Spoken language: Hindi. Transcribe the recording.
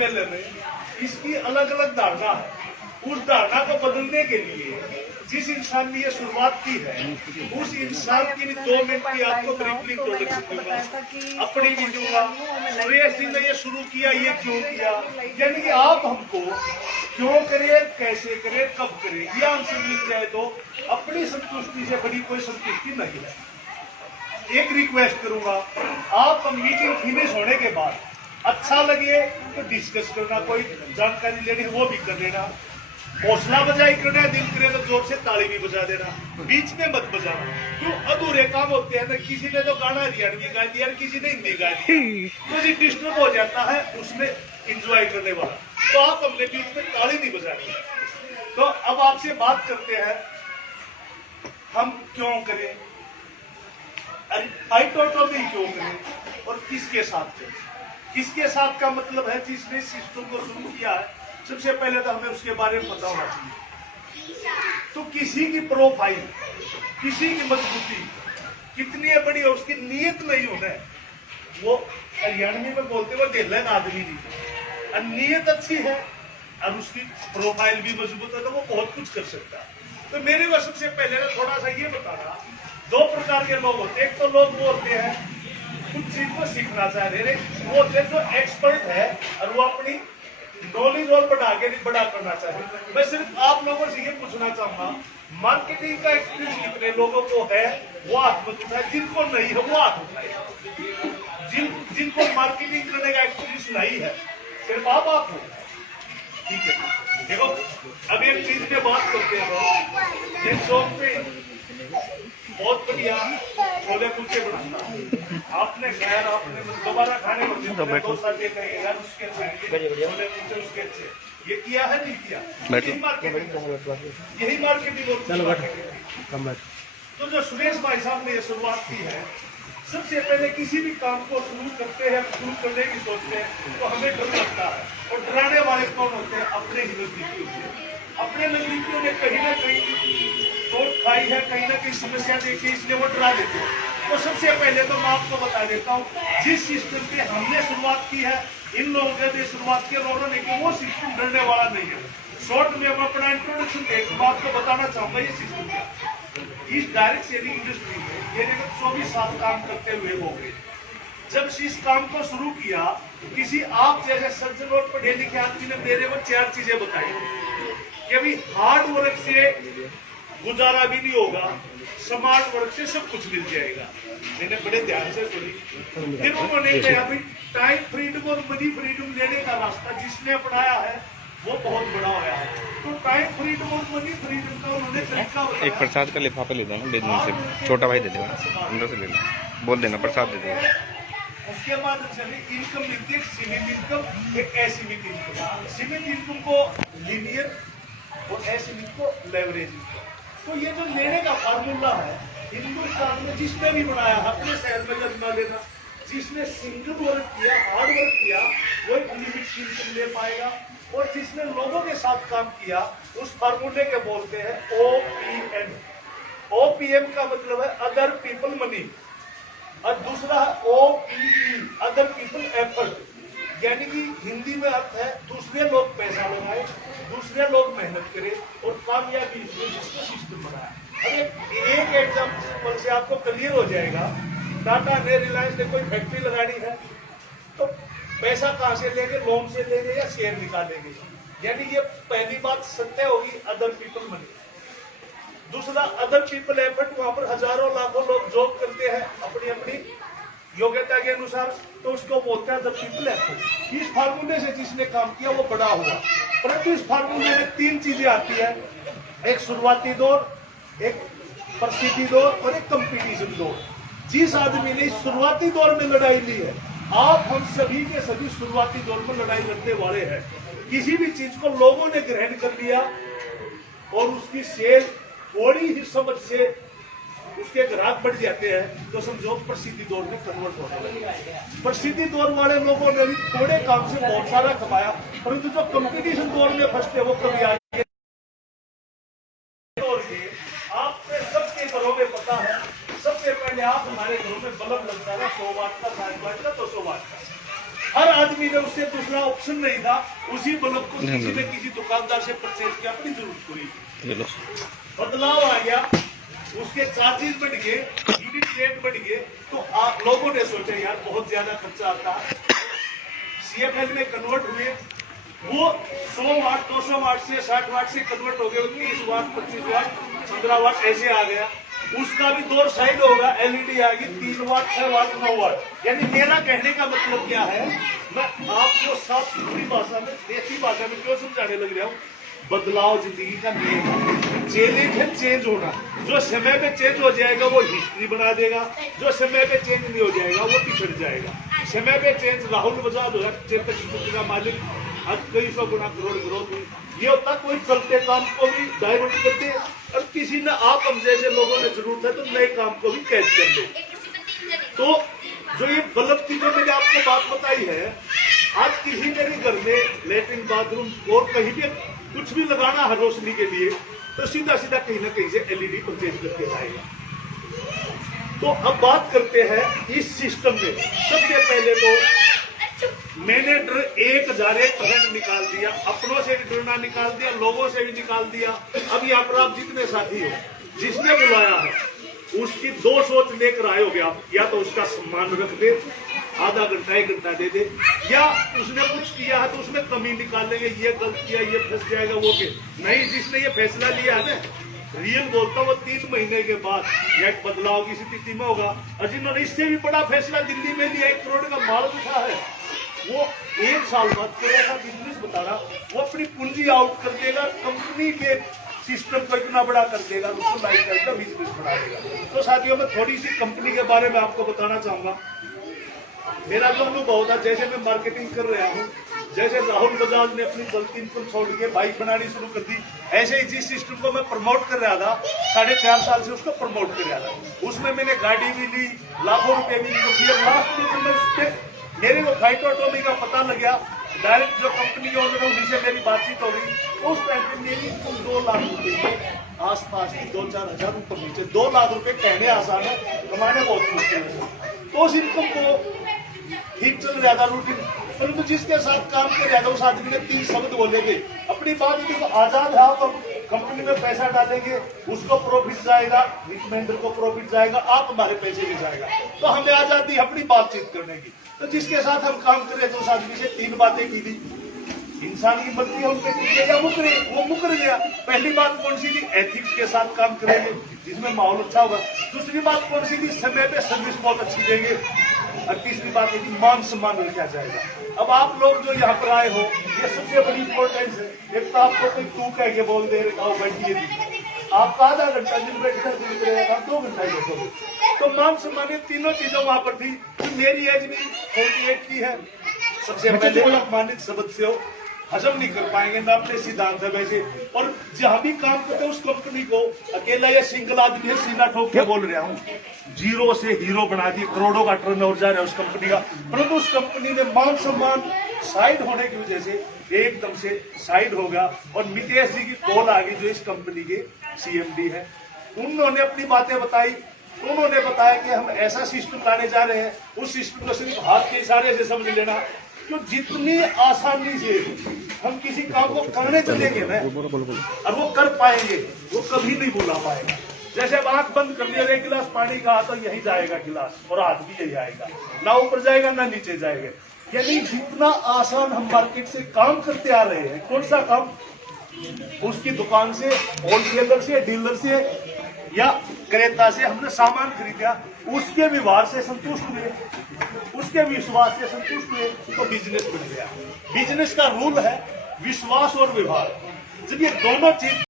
मेले में इसकी अलग अलग धारणा है। उस धारणा को बदलने के लिए जिस इंसान ने ये शुरुआत की है उस इंसान की भी 2 मिनट की आपको ब्रीफली इंट्रोडक्शन दूंगा, अपनी भी दूंगा। सुरेश जी ने ये शुरू किया, ये क्यों किया, यानी कि आप हमको क्यों करें, कैसे करें, कब करें, ये आंसर मिल जाए तो अपनी संतुष्टि से बड़ी कोई संतुष्टि नहीं है। एक रिक्वेस्ट करूंगा, आप मीटिंग फिनिश होने के बाद अच्छा लगे तो डिस्कस करना, कोई जानकारी लेनी है वो भी कर लेना, हौसला बजाई करना है, दिल करे तो जोर से ताली भी बजा देना, बीच में मत बजाना। क्यों अधूरे काम होते हैं ना, किसी ने तो गाना हरियाणवी गा दिया, किसी ने हिंदी गा दिया, तो जी डिस्टर्ब हो जाता है उसमें एंजॉय करने वाला, तो आप अपने बीच में ताली नहीं बजानी। तो अब आपसे बात करते हैं हम क्यों करें, आइटोटोमी क्यों करें और किसके साथ करें। किसके साथ का मतलब है जिसने सिस्टम को शुरू किया है, सबसे पहले तो हमें उसके बारे में पता होना चाहिए। तो किसी की प्रोफाइल, किसी की मजबूती कितनी है बड़ी है, उसकी नीयत नहीं होना है, वो हरियाणवी में बोलते हुए दिल है आदमी नहीं, और नीयत अच्छी है और उसकी प्रोफाइल भी मजबूत है तो वो बहुत कुछ कर सकता है। तो मेरे को सबसे पहले ना थोड़ा सा ये बताना, 2 प्रकार के लोग होते हैं। एक तो लोग वो होते हैं कुछ चीज को सीखना चाह रहे, वो होते हैं जो एक्सपर्ट है और वो अपनी नॉलेज और बढ़ा करना चाहिए। मैं सिर्फ आप लोगों से ये पूछना चाहूंगा, मार्केटिंग का एक्सपीरियंस कितने लोगों को है, वो हाथ मत उठाए, जिनको नहीं है वो हाथ उठाए। जिनको मार्केटिंग करने का एक्सपीरियंस नहीं है, सिर्फ आप हो, ठीक है। देखो अब एक चीज पे बात करते हैं, जिस शॉप पे बहुत बढ़िया छोले कुलचे बनाता, आपने खैर आपने दोबारा खाने को दो साल कहेगा उसके छोले कुलचे उसके अच्छे, ये किया है नहीं किया, यही मार्केटिंग। तो जो सुरेश भाई साहब ने ये शुरुआत की है, सबसे पहले किसी भी काम को शुरू करते हैं, शुरू करने की सोचते हैं तो हमें डर लगता है, और डराने वाले कौन होते हैं, अपने ही नजदीकी होते हैं। अपने नजदीकियों ने कहीं ना कहीं चोट खाई है, कहीं ना कहीं समस्या देखी, इसलिए वो डरा देते हैं। तो सबसे पहले तो मैं आपको बता देता हूँ, जिस सिस्टम की हमने शुरुआत की है, इन लोगों ने शुरुआत की, उन्होंने कि वो सिस्टम डरने वाला नहीं है। शॉर्ट में मैं अपना इंट्रोडक्शन एक बात को बताना चाहूंगा, ये सिस्टम क्या, इस डायरेक्ट सेलिंग इंडस्ट्री में ये 24 साल काम करते हुए हो गए। जब इस काम को शुरू किया, किसी आप जैसे सज्जन और पढ़े लिखे आदमी ने मेरे को 4 चीजें बताई कि भाई हार्ड वर्क से गुजारा भी नहीं होगा, स्मार्ट वर्क से सब कुछ मिल जाएगा। मैंने बड़े ध्यान से सुनी, फिर उन्होंने कहा भाई टाइम फ्रीडम और मनी फ्रीडम लेने का रास्ता जिसने अपनाया है वो बहुत बड़ा होया है। तो टाइम फ्रीडम और मनी फ्रीडम का उन्होंने तरीका बताया। एक प्रसाद का लिफाफा ले देना, बेदन से छोटा भाई दे देगा, अंदर से ले लेना, बोल देना प्रसाद दे देगा। उसके बाद इनकम मिलती है, सीमित इनकम, एक असीमित इनकम। सीमित इनकम को लीनियर और असीमित को लेवरेज इनकम। तो ये जो लेने का फार्मूला है, हिंदुस्तान में जिसने भी बनाया, अपने शहर में जन्मा लेना, जिसने सिंगल वर्क किया, हार्ड वर्क किया, वो एक लिमिट इनकम ले पाएगा। और जिसने लोगों के साथ काम किया, उस फार्मूले के बोलते हैं OPM। OPM का मतलब है अदर पीपल मनी, और दूसरा OPE अदर पीपल एफर्ट, यानी कि हिंदी में अर्थ है दूसरे लोग पैसा लगाए, दूसरे लोग मेहनत करें और कामयाबी जिसको सिस्टम बनाया। अब एक एग्जाम्पल से आपको क्लियर हो जाएगा। टाटा ने, रिलायंस ने कोई फैक्ट्री लगानी है तो पैसा कहां से लेंगे, लोन से लेंगे या शेयर निकालेंगे, यानी ये पहली बात सत्य होगी, अदर पीपल मनी। दूसरा अदर पीपल एफर्ट, वहां पर हजारों लाखों लोग जॉब करते हैं अपनी अपनी योग्यता के अनुसार, तो उसको बोलते हैं अदर पीपल एफर्ट। इस फार्मूले से जिसने काम किया वो बड़ा हुआ, परंतु इस फार्मूले में 3 चीजें आती है, एक शुरुआती दौर, एक प्रसिद्धि दौर और एक कंपटीशन दौर। जिस आदमी ने शुरुआती दौर में लड़ाई ली है, आप हम सभी के सभी शुरुआती दौर में लड़ाई लड़ने वाले हैं। किसी भी चीज को लोगों ने ग्रहण कर लिया और उसकी सेल थोड़ी ही समझ से उसके ग्राहक बढ़ जाते हैं, तो समझो प्रसिद्धि दौर में कन्वर्ट होने लगे। प्रसिद्धि दौर वाले लोगों ने भी थोड़े काम से बहुत सारा कमाया, परंतु जो कंपटीशन दौर में फंसते वो कभी आगे। आपने सबके घरों में पता है, सबसे पहले आप हमारे घरों में बल्ब लगता है 100 वाट का, 60 वाट का, 200 वाट का। हर आदमी ने उससे दूसरा ऑप्शन नहीं था, उसी बल्ब को किसी न किसी दुकानदार से परचेज किया, अपनी जरूरत पूरी। बदलाव आ गया, उसके चार्जेस बढ़ गए, यूनिट रेट बढ़ गए, तो आप लोगों ने सोचा यार बहुत ज्यादा खर्चा आता है, CFL में कन्वर्ट हुए, वो 100 वाट 200 वाट से 60 वाट से कन्वर्ट हो गए, 30 वाट 25 वाट 15 वाट ऐसे आ गया। उसका भी दो साइड होगा, LED आ गई 3 वाट 6 वाट 9 वाट। यानी मेरा कहने का मतलब क्या है, मैं आपको साफ सुथरी भाषा में, देसी भाषा में क्यों समझाने लग रहा हूँ, बदलाव जिंदगी का नियम है, चैलेंज है चेंज होना। जो समय पे चेंज हो जाएगा वो हिस्ट्री बना देगा, जो समय पे चेंज नहीं हो जाएगा वो पिछड़ जाएगा। समय पे चेंज राहुल बजाज हो, चेतक स्कूटी का मालिक, आज कई 100 गुना करोड़ ग्रोथ हुई। ये होता कोई चलते काम को भी डाइवर्ट कर दे, और किसी ने आप हम जैसे लोगों ने जरूरत है तो नए काम को भी कैच कर दे। तो जो ये बल्ब की जो मैंने आपको बात बताई है, आज किसी के भी घर में लेटरिन बाथरूम और कहीं भी कुछ भी लगाना है रोशनी के लिए, तो सीधा सीधा कहीं ना कहीं से LED परचेज करके आएगा। तो अब बात करते हैं इस सिस्टम में। सबसे पहले तो मैंने 1001% निकाल दिया, अपनों से भी डरना निकाल दिया, लोगों से भी निकाल दिया। अब यहाँ पर आप जितने साथी हो, जिसने बुलाया है उसकी 2 सोच लेकर आए हो, आप या तो उसका सम्मान रख दे, आधा घंटा 1 घंटा दे दे, या उसने कुछ किया है तो उसमें कमी निकाल लेंगे, ये गलत किया, ये फंस जाएगा, वो के नहीं। जिसने ये फैसला लिया है ना, रियल बोलता वो 3 महीने के बाद एक बदलाव की स्थिति में होगा। और जिन्होंने इससे भी बड़ा फैसला दिल्ली में लिया, 1 करोड़ का माल उठा है, वो 1 साल बाद कोई ऐसा बिजनेस बता रहा, वो अपनी पूंजी आउट कर देगा, कंपनी के सिस्टम को इतना बड़ा कर देगा, उसको लाइफ टाइम का बिजनेस बना देगा। तो साथियों, मैं थोड़ी सी कंपनी के बारे में आपको बताना चाहूंगा। मेरा जो अनुभव था, जैसे मैं मार्केटिंग कर रहा हूँ, जैसे राहुल बजाज ने अपनी गलती इनको छोड़ के बाइक बनानी शुरू कर दी, ऐसे ही जिस सिस्टम को मैं प्रमोट कर रहा था 4.5 साल से उसको प्रमोट कर रहा था, उसमें मैंने गाड़ी भी ली, लाखों रुपए भी ली। लास्ट में जब मैं उसके मेरे को फाइटोटॉमी का पता लग गया, डायरेक्ट जो कंपनी के ओनर है उन्हीं से मेरी बातचीत हो गई, तो उस टाइम पे मेरी इनकम 2 लाख रुपए के आसपास की, 2-4 हजार ऊपर नीचे। 2 लाख रुपए कहने आसान है, कमाने बहुत मुश्किल है। तो उस इनकम को ठीक चल रहा था रूटीन, परंतु जिसके साथ काम कर रहा था उस आदमी ने 3 शब्द बोलेंगे अपनी बात की, तो आजाद है आप, कंपनी में पैसा डालेंगे, उसको प्रॉफिट जाएगा, रिकमेंडर को प्रॉफिट जाएगा, आप हमारे पैसे भी जाएगा, तो हमें आजादी अपनी बातचीत करने की। तो जिसके साथ हम काम कर रहे थे उस आदमी से 3 बातें की थी। इंसान की मर्जी है, उनके टीके मुकरे, वो मुकर गया। पहली बात कौन सी थी, एथिक्स के साथ काम करेंगे जिसमें माहौल अच्छा होगा। दूसरी बात कौन सी थी, समय पे सर्विस बहुत अच्छी देंगे। और तीसरी बात है कि मान सम्मान रखा जाएगा। अब आप लोग जो यहाँ पर आए हो, ये सबसे बड़ी इंपॉर्टेंस है। एक तो आपको कोई तू कह के बोल दे रहे, बैठिए, आपका आधा घंटा दिन बैठकर दिन रहेगा, 2 घंटा ही बैठोगे। तो मान सम्मान, तीनों चीजों वहां पर थी। तो मेरी एज भी 48 की है। सबसे पहले अपमानित शब्द से हो, हजम नहीं कर पाएंगे ना, अपने सिद्धांत है वैसे। और जहां भी काम करते हैं उस कंपनी को अकेला या सिंगल आदमी है, सीना ठोक के बोल रहा हूँ, 0 से हीरो बना दिए, करोड़ों का टर्नओवर जा रहा है उस कंपनी का। परंतु उस कंपनी ने मान सम्मान साइड होने की वजह से एकदम से साइड हो गया। और नितेश जी की कॉल आ गई, जो इस कंपनी के CMD है, उन्होंने अपनी बातें बताई। उन्होंने बताया कि हम ऐसा सिस्टम लाने जा रहे हैं, उस सिस्टम को सिर्फ हाथ के इशारे से समझ लेना, तो जितनी आसानी से हम किसी काम को करने चलेंगे ना, और वो कर पाएंगे, वो कभी नहीं भूला पाएगा। जैसे अब आंख बंद कर लिया, 1 गिलास पानी का तो यही जाएगा गिलास, और हाथ भी यही आएगा, ना ऊपर जाएगा ना नीचे जाएगा। यानी जितना आसान हम मार्केट से काम करते आ रहे हैं, कौन सा काम, उसकी दुकान से, होलसेलर से, डीलर से या क्रेता से हमने सामान खरीदा, उसके व्यवहार से संतुष्ट हुए, उसके विश्वास से संतुष्ट हुए, तो बिजनेस बन गया। बिजनेस का रूल है विश्वास और व्यवहार। जब ये दोनों चीज